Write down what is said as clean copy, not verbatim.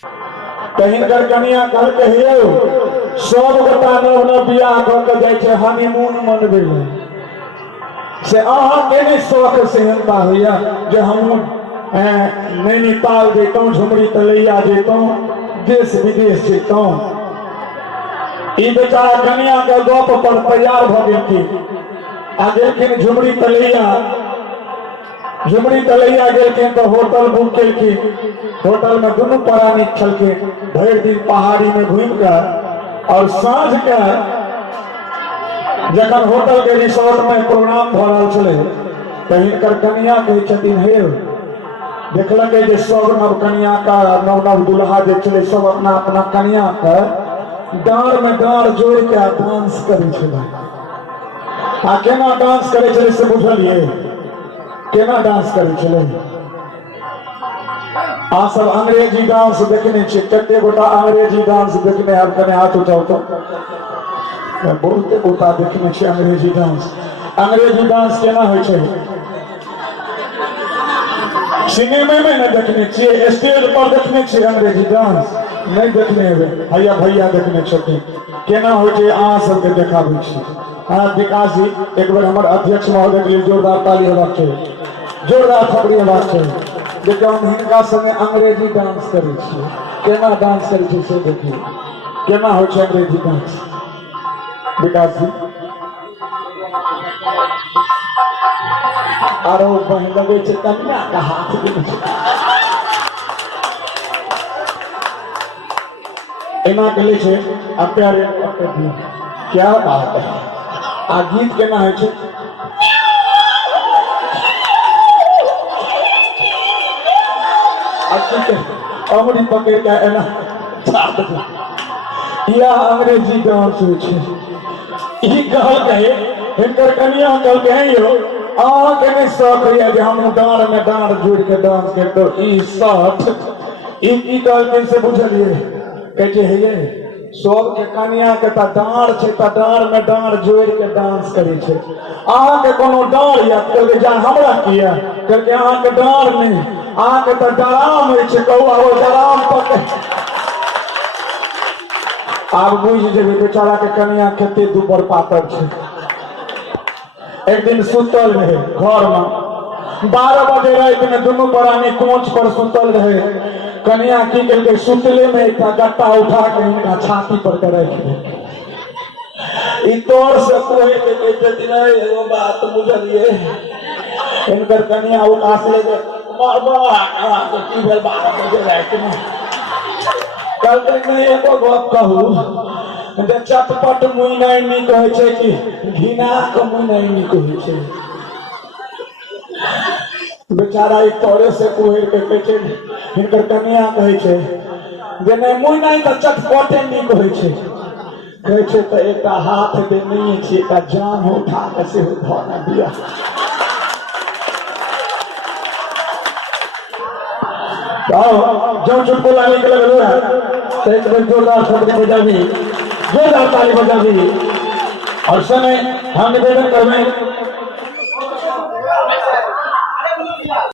कहीं कर कनिया कह के हेयौ सब गोटा नव नव बियाह क के जाय छै हनीमून मनबै से अहाँ के नहीं शौक सेहनता होइया जे हम नैनीताल जैतौं झुमरी तलैया जैतौं देश विदेश जैतौं। ई बेचारा कनिया के गप पर तैयार भ गेलखिन आ गेलखिन झुमरी तलैया गेलखिन तो होटल बुक केलखिन। होटल में दुनू परानिक छलखिन। भरि दिन पहाड़ी में घूम कर और साँझ के जखन होटल के रिसोर्ट में प्रोग्राम भ रहल छलै त हिनकर कनिया कहै छथिन हे देखलक जे सब नव कनिया का नव नव दुल्हा जे छलै सब अपना अपना कनिया के डाँड़ में डाँड़ जोड़ के डांस करे छलै। आ केना डांस करे छलै से बुझलिए केना डांस करे छलै? अहाँ सब अंग्रेजी डांस देखने छियै? कते गोटा अंग्रेजी डांस देखने आब कने हाथ उठाउ तो। बहुते गोटा देखने छियै अंग्रेजी डांस। अंग्रेजी डांस केना होइ छै? सिनेमा में नहीं देखने छियै, स्टेज पर देखने छियै अंग्रेजी डांस? नहीं देखने हेबै। भैया भैया देखने छथिन केना होइ छै अहाँ सबके देखाबै छी। हाँ विकास जी एक बेर हमर अध्यक्ष महोदय के लिए जोरदार ताली हेबाक चाहिए, जोरदार थपड़ी हेबाक चाहिए। देखिए हम हिनका संगे अंग्रेजी डांस करै छियै। केना डांस करै छै से देखिए केना होइ छै अंग्रेजी डांस। विकास जी आरो बहन लगे छै कन्या का हाथ देने छै एना के ले छै आ प्यारे क्या बात है। आ गीत केना होइ छै? अमरी पकड़ के एना या अंग्रेजी डांस होइ छै। ई कहल कहे हिनकर कनिया कहल कहे यौ अहाँ के नहीं शौक होइया जे हम डाँड़ में डाँड़ जोड़ के डांस करतो? ई शौक ई कहल से बुझलिए कहे छै हे सब के कनिया के त डाँड़ छै त डाँड़ में डाँड़ जोड़ के डांस करे छै। अहाँ के कोनो डाँड़ या कहलके जान हमरा किया कहलके अहाँ के डाँड़ नहीं अहाँ के त डराम होइ छै। कहू आबो डराम पकड़ आब बुझ जेबै बेचारा के कनिया कते दुबर पातर छै। एक दिन सुतल रहे घर में 12 बजे रात में दोनों परानी कोच पर सुतल रहे। कनिया की कहते सुतले में एक गट्टा उठा के इनका छाती पर के रख दे। तोर से कोई के कहते नहीं बात बुझलिए इनकर कनिया उकास ले की भेल 12 बजे रात में कहते नहीं एको गप कहू चटपट मुइनाई नहीं कहे छै कि घिना के मुइनाई नहीं कहे छै। बेचारा एक तोरे से कोहर के कहे छै हिनकर कनिया कहे छै जे नहीं मुइनाई त चटपटे नहीं कहे छै। कहे छै त एकटा हाथ दे नहीं छै एकटा जान उठा के से धना दिया। जो चुटकुला निकल लगल है तो एक बार जोरदार थपड़ी बजावी, जोरदार ताली बजावी। और समय हम निवेदन करवे